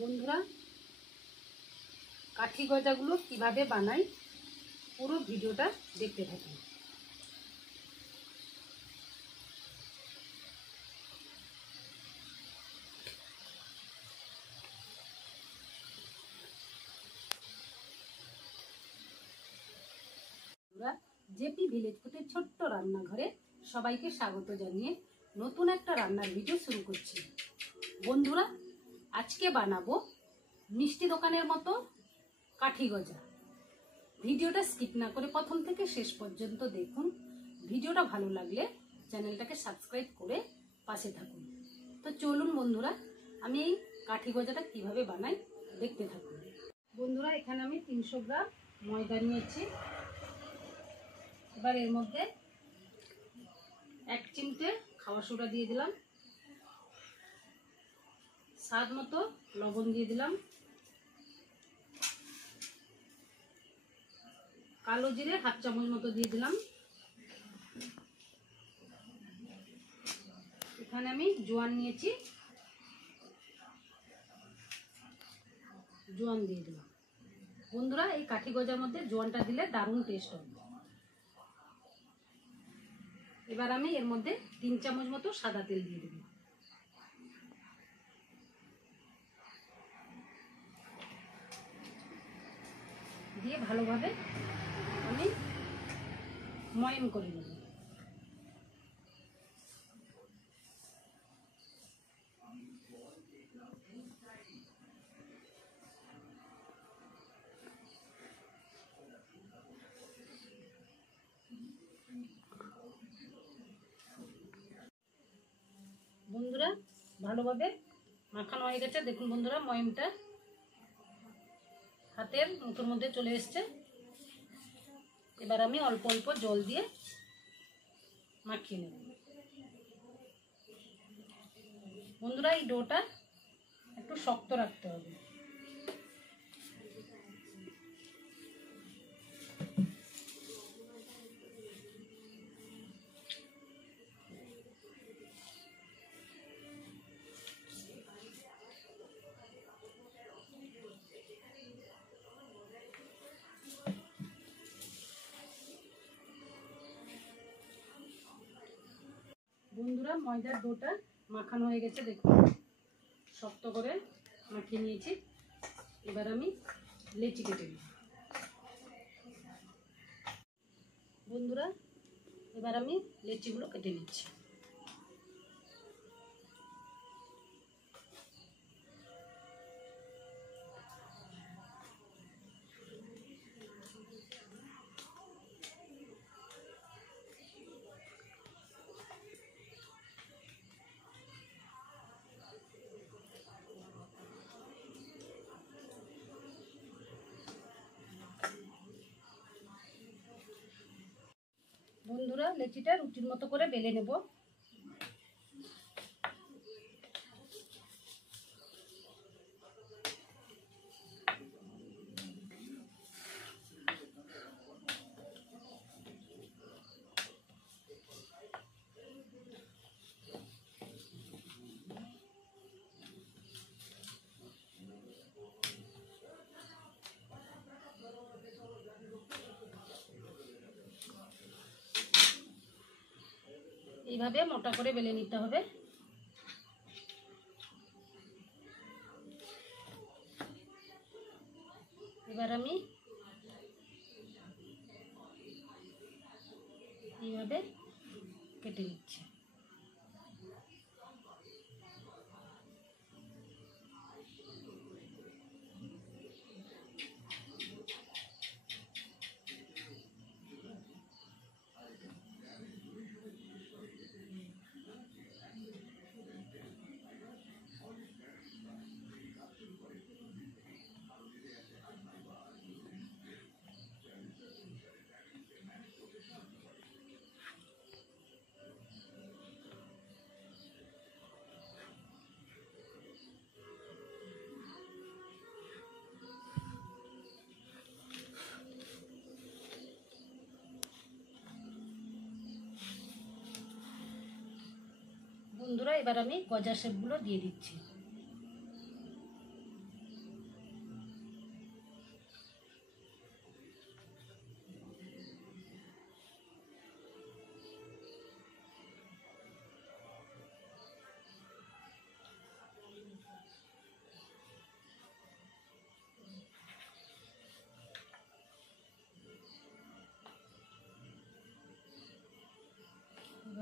বন্ধুরা, কাঠি গজাগুলো কিভাবে বানাই পুরো ভিডিওটা দেখতে থাকুন। জেপি ভিলেজ ফুডের ছোট্ট রান্নাঘরে সবাইকে স্বাগত জানিয়ে নতুন একটা রান্নার ভিডিও শুরু করছি। বন্ধুরা, আজকে বানাবো মিষ্টি দোকানের মতো কাঠি গজা। ভিডিওটা স্কিপ না করে প্রথম থেকে শেষ পর্যন্ত দেখুন। ভিডিওটা ভালো লাগলে চ্যানেলটাকে সাবস্ক্রাইব করে পাশে থাকুন। তো চলুন বন্ধুরা, আমি এই কাঠি গজাটা কিভাবে বানাই দেখতে থাকুন। বন্ধুরা, এখানে আমি 300 গ্রাম ময়দা নিয়েছি। এবার এর মধ্যে 1 চিমটে খাওয়া সোডা দিয়ে দিলাম, স্বাদ মতো লবণ দিয়ে দিলাম, কালো জিরে 1/2 চামচ মতো দিয়ে দিলাম। এখানে আমি জোয়ান নিয়েছি, জোয়ান দিয়ে দিলাম। বন্ধুরা, এই কাঠি গজার মধ্যে জোয়ানটা দিলে দারুণ টেস্ট হবে। এবার আমি এর মধ্যে 3 চামচ মতো সাদা তেল দিয়ে দেব। দিয়ে ভালোভাবে আমি ময়ম করে নেব। বন্ধুরা, ভালোভাবে মাখানো হয়ে গেছে। দেখুন বন্ধুরা, ময়মটা হাতের মুঠোর মধ্যে চলে এসছে। এবার আমি অল্প অল্প জল দিয়ে মাখিয়ে নেব। বন্ধুরা, এই ডোটা একটু শক্ত রাখতে হবে। বন্ধুরা, ময়দার ডোটা মাখানো হয়ে গেছে। দেখুন, শক্ত করে মাখিয়ে নিয়েছি। এবার আমি লেচি কেটে নেব। বন্ধুরা, এবার আমি লেচিগুলো কেটে নিচ্ছি। বন্ধুরা, লেচিটা রুটির মতো করে বেলে নেব। এইভাবে মোটা করে বেলে নিতে হবে। এবার আমি এইভাবে কেটে নিচ্ছি। বন্ধুরা, এবার আমি গজা শেপগুলো দিয়ে দিচ্ছি।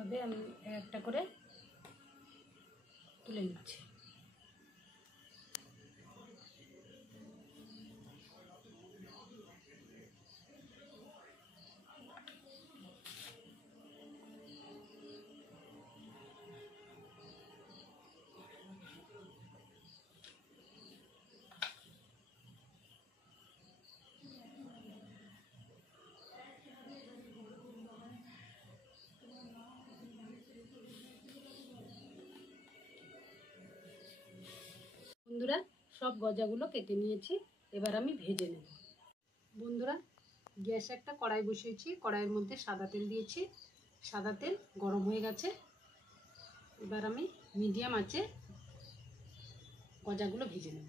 এইভাবে আমি একটা করে তুলে নিচ্ছি। বন্ধুরা সব গজাগুলো কেটে নিয়েছি, এবার আমি ভেজে নেব। বন্ধুরা গ্যাসে একটা কড়াই বসিয়েছি, কড়াইয়ের মধ্যে সাদা তেল দিয়েছি, সাদা তেল গরম হয়ে গেছে। এবার আমি মিডিয়াম আঁচে গজাগুলো ভেজে নেব।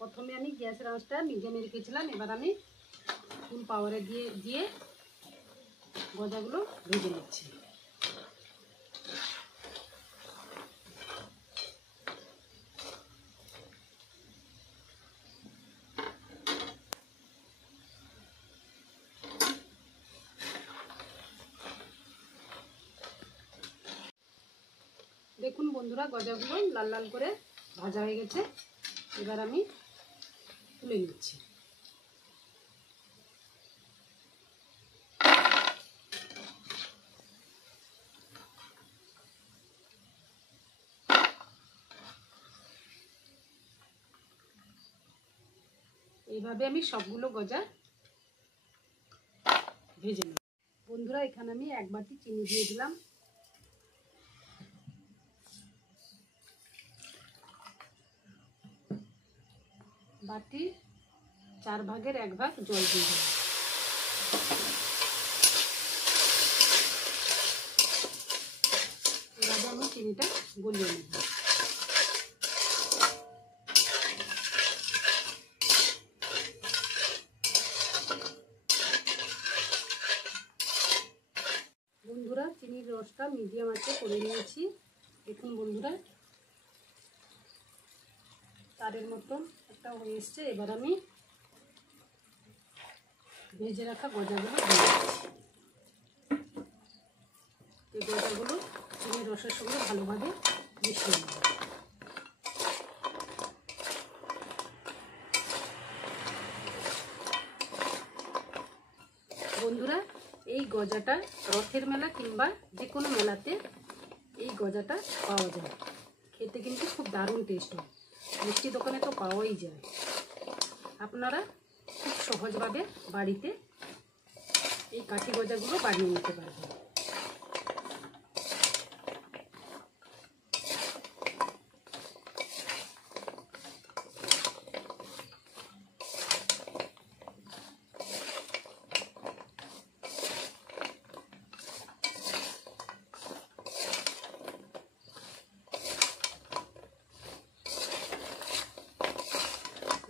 প্রথমে আমি গ্যাসের আঁচটা মিডিয়ামে রেখেছিলাম, এবার আমি ফুল পাওয়ারে দিয়ে গজাগুলো ভেজে নিচ্ছি। দেখুন বন্ধুরা গজাগুলো লাল লাল করে ভাজা হয়ে গেছে, এবার আমি তুলে নিচ্ছি। এইভাবে আমি সবগুলো গজা ভেজে নেব। বন্ধুরা এখানে আমি 1 বাটি চিনি দিয়ে দিলাম। বাটি 4 ভাগের 1 ভাগ জল দিয়ে দিলাম। এবার আমি চিনিটা গলিয়ে নেব। বন্ধুরা চিনির রসটা মিডিয়াম আঁচে করে নিয়েছি। দেখুন বন্ধুরা তারের মতন একটা হয়ে এসছে। এবার আমি ভেজে রাখা গজাগুলো দিয়ে দিচ্ছি। এই গজাগুলো চিনির রসের সঙ্গে ভালোভাবে মিশিয়ে নেব। বন্ধুরা এই গজাটা রথের মেলা কিংবা যে কোনো মেলাতে এই গজাটা পাওয়া যায়, খেতে কিন্তু খুব দারুণ টেস্ট হয়। মিষ্টি দোকানে তো পাওয়াই যায়। আপনারা খুব সহজভাবে বাড়িতে এই কাঠি গজাগুলো বানিয়ে নিতে পারবেন।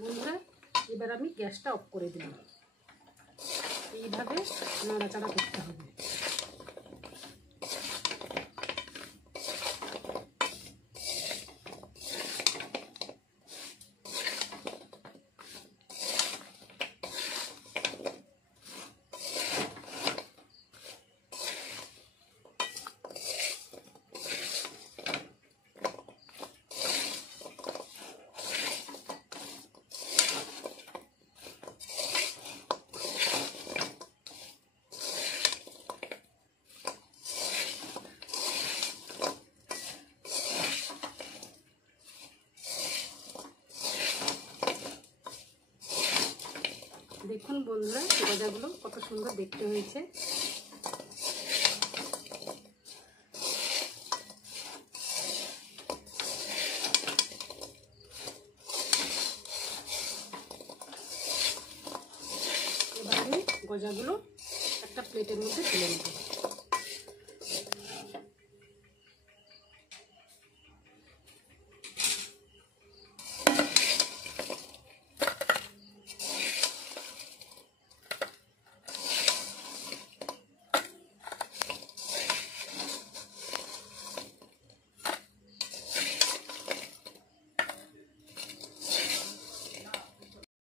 বন্ধুরা এবার আমি গ্যাসটা অফ করে দিলাম। এইভাবে নাড়াচাড়া করতে হবে। দেখুন বন্ধুরা, গজাগুলো কত সুন্দর দেখতে হয়েছে। এবারে গজাগুলো একটা প্লেটের মধ্যে তুলে নেব।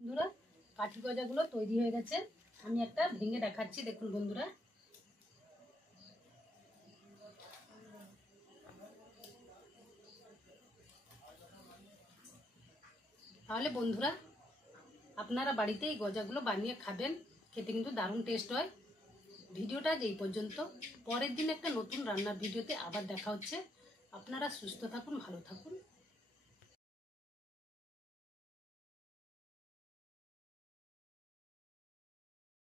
বন্ধুরা, কাঠি গজাগুলো তৈরি হয়ে গেছে। আমি একটা ভেঙে দেখাচ্ছি, দেখুন বন্ধুরা। তাহলে বন্ধুরা, আপনারা বাড়িতে এই গজাগুলো বানিয়ে খাবেন, খেতে কিন্তু দারুণ টেস্ট হয়। ভিডিওটা এই পর্যন্ত। পরের দিন একটা নতুন রান্নার ভিডিওতে আবার দেখা হচ্ছে। আপনারা সুস্থ থাকুন, ভালো থাকুন।